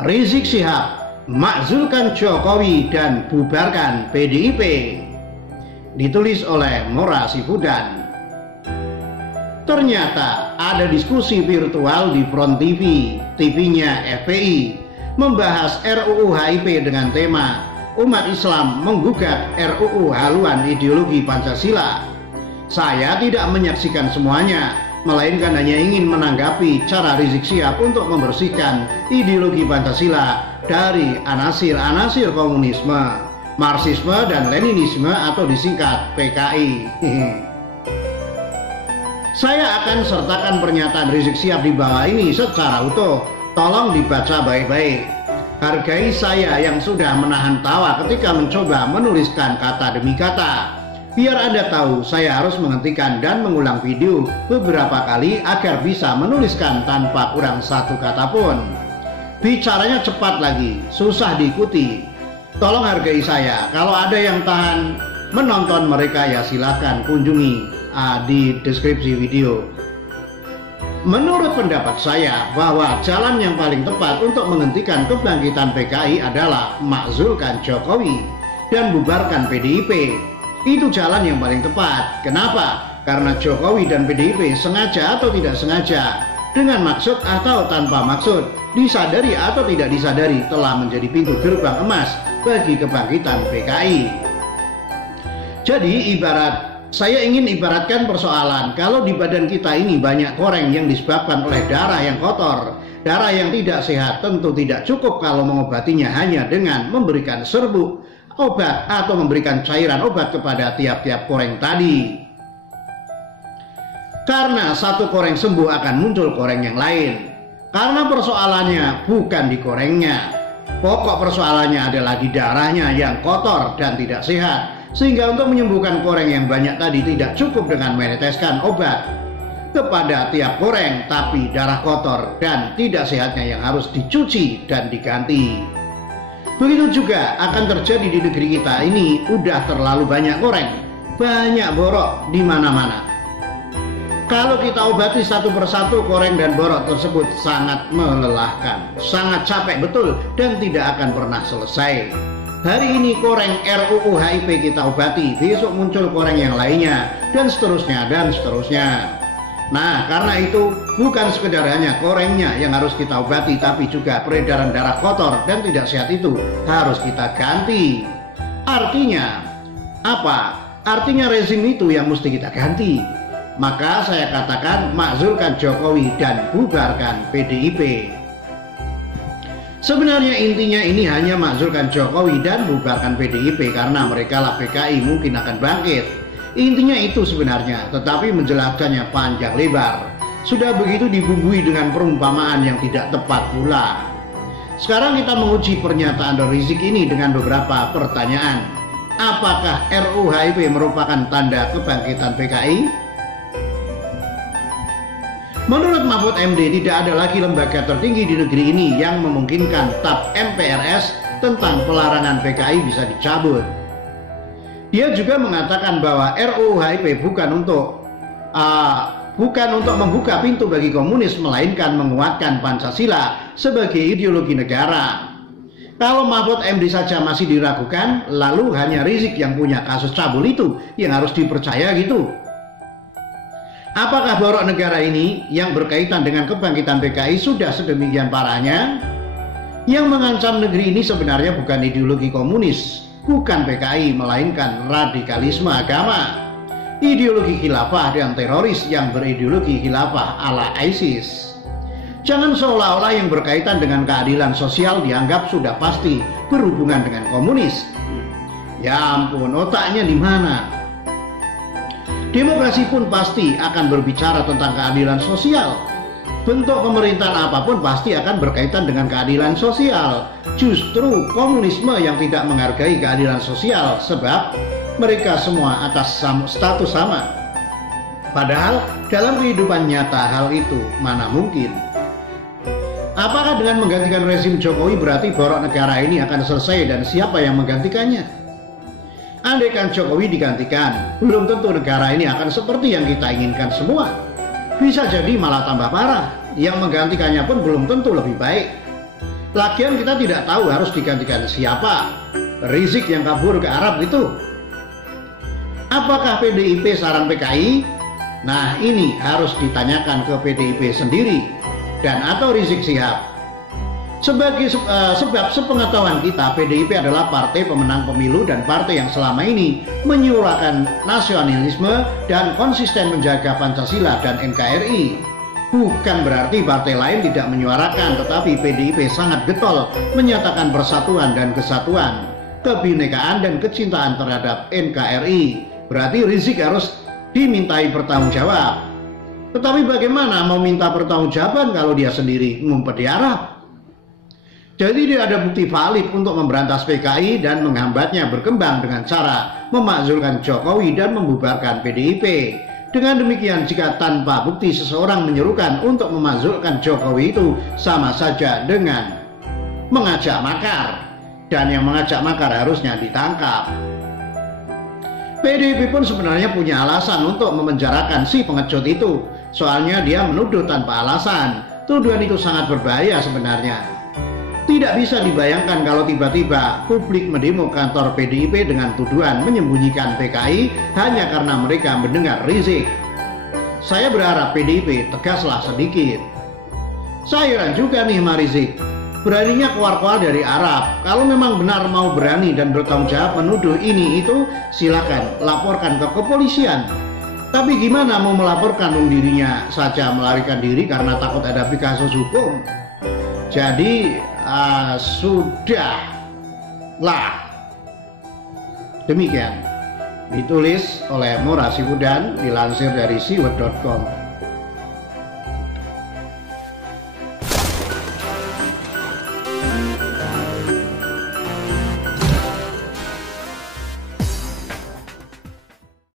Rizik Syihab makzulkan Jokowi dan bubarkan PDIP. Ditulis oleh Mora Sifudan. Ternyata ada diskusi virtual di Front TV, TV-nya FPI, membahas RUU HIP dengan tema umat Islam menggugat RUU haluan ideologi Pancasila. Saya tidak menyaksikan semuanya, melainkan hanya ingin menanggapi cara Rizik Syihab untuk membersihkan ideologi Pancasila dari anasir-anasir komunisme, Marxisme dan Leninisme atau disingkat PKI. Saya akan sertakan pernyataan Rizik Syihab di bawah ini secara utuh. Tolong dibaca baik-baik. Hargai saya yang sudah menahan tawa ketika mencoba menuliskan kata demi kata. Biar Anda tahu, saya harus menghentikan dan mengulang video beberapa kali agar bisa menuliskan tanpa kurang satu kata pun. Bicaranya cepat lagi, susah diikuti. Tolong hargai saya. Kalau ada yang tahan menonton mereka, ya silakan kunjungi di deskripsi video. Menurut pendapat saya bahwa jalan yang paling tepat untuk menghentikan kebangkitan PKI adalah makzulkan Jokowi dan bubarkan PDIP. Itu jalan yang paling tepat. Kenapa? Karena Jokowi dan PDIP sengaja atau tidak sengaja, dengan maksud atau tanpa maksud, disadari atau tidak disadari, telah menjadi pintu gerbang emas bagi kebangkitan PKI. Jadi saya ingin ibaratkan persoalan, kalau di badan kita ini banyak koreng yang disebabkan oleh darah yang kotor, darah yang tidak sehat, tentu tidak cukup kalau mengobatinya hanya dengan memberikan serbuk obat atau memberikan cairan obat kepada tiap-tiap koreng tadi. Karena satu koreng sembuh akan muncul koreng yang lain. Karena persoalannya bukan di korengnya, pokok persoalannya adalah di darahnya yang kotor dan tidak sehat. Sehingga untuk menyembuhkan koreng yang banyak tadi tidak cukup dengan meneteskan obat kepada tiap koreng, tapi darah kotor dan tidak sehatnya yang harus dicuci dan diganti. Begitu juga akan terjadi di negeri kita ini. Udah terlalu banyak koreng, banyak borok di mana-mana. Kalau kita obati satu persatu koreng dan borok tersebut sangat melelahkan, sangat capek betul dan tidak akan pernah selesai. Hari ini koreng RUU HIP kita obati, besok muncul koreng yang lainnya, dan seterusnya dan seterusnya. Nah, karena itu bukan sekedar hanya korengnya yang harus kita obati, tapi juga peredaran darah kotor dan tidak sehat itu harus kita ganti. Artinya apa? Artinya rezim itu yang mesti kita ganti. Maka saya katakan makzulkan Jokowi dan bubarkan PDIP. Sebenarnya intinya ini hanya makzulkan Jokowi dan bubarkan PDIP karena mereka lah PKI mungkin akan bangkit. Intinya itu sebenarnya, tetapi menjelaskannya panjang lebar. Sudah begitu dibumbui dengan perumpamaan yang tidak tepat pula. Sekarang kita menguji pernyataan dari Rizik ini dengan beberapa pertanyaan. Apakah RUU HIP merupakan tanda kebangkitan PKI? Menurut Mahfud MD, tidak ada lagi lembaga tertinggi di negeri ini yang memungkinkan TAP MPRS tentang pelarangan PKI bisa dicabut. Dia juga mengatakan bahwa RUU HIP bukan untuk membuka pintu bagi komunis, melainkan menguatkan Pancasila sebagai ideologi negara. Kalau Mahfud MD saja masih diragukan, lalu hanya Rizik yang punya kasus cabul itu yang harus dipercaya gitu. Apakah borok negara ini yang berkaitan dengan kebangkitan PKI sudah sedemikian parahnya? Yang mengancam negeri ini sebenarnya bukan ideologi komunis, bukan PKI, melainkan radikalisme agama, ideologi khilafah dan teroris yang berideologi khilafah ala ISIS. Jangan seolah-olah yang berkaitan dengan keadilan sosial dianggap sudah pasti berhubungan dengan komunis. Ya ampun, otaknya di mana? Demokrasi pun pasti akan berbicara tentang keadilan sosial. Bentuk pemerintahan apapun pasti akan berkaitan dengan keadilan sosial. Justru komunisme yang tidak menghargai keadilan sosial, sebab mereka semua atas status sama. Padahal dalam kehidupan nyata hal itu mana mungkin. Apakah dengan menggantikan rezim Jokowi berarti borok negara ini akan selesai dan siapa yang menggantikannya? Andaikan Jokowi digantikan, belum tentu negara ini akan seperti yang kita inginkan semua. Bisa jadi malah tambah parah. Yang menggantikannya pun belum tentu lebih baik. Lagian kita tidak tahu harus digantikan siapa. Rizik yang kabur ke Arab itu. Apakah PDIP sarang PKI? Nah, ini harus ditanyakan ke PDIP sendiri dan atau Rizik Syihab. Sebab sepengetahuan kita, PDIP adalah partai pemenang pemilu dan partai yang selama ini menyuarakan nasionalisme dan konsisten menjaga Pancasila dan NKRI. Bukan berarti partai lain tidak menyuarakan, tetapi PDIP sangat getol menyatakan persatuan dan kesatuan, kebinekaan dan kecintaan terhadap NKRI. Berarti Rizik harus dimintai bertanggung-jawab. Tetapi bagaimana mau minta pertanggungjawaban kalau dia sendiri ngumpet di Arab? Jadi tidak ada bukti valid untuk memberantas PKI dan menghambatnya berkembang dengan cara memakzulkan Jokowi dan membubarkan PDIP. Dengan demikian, jika tanpa bukti seseorang menyerukan untuk memakzulkan Jokowi, itu sama saja dengan mengajak makar, dan yang mengajak makar harusnya ditangkap. PDIP pun sebenarnya punya alasan untuk memenjarakan si pengecut itu. Soalnya dia menuduh tanpa alasan. Tuduhan itu sangat berbahaya sebenarnya. Tidak bisa dibayangkan kalau tiba-tiba publik mendemo kantor PDIP dengan tuduhan menyembunyikan PKI hanya karena mereka mendengar Rizik. Saya berharap PDIP tegaslah sedikit. Saya heran juga nih sama Rizik. Beraninya keluar-keluar dari Arab. Kalau memang benar mau berani dan bertanggung jawab menuduh ini itu, silakan laporkan ke kepolisian. Tapi gimana mau melaporkan dirinya saja melarikan diri karena takut hadapi kasus hukum? Jadi sudahlah. Demikian ditulis oleh Mora Sibudan, dilansir dari siwet.com.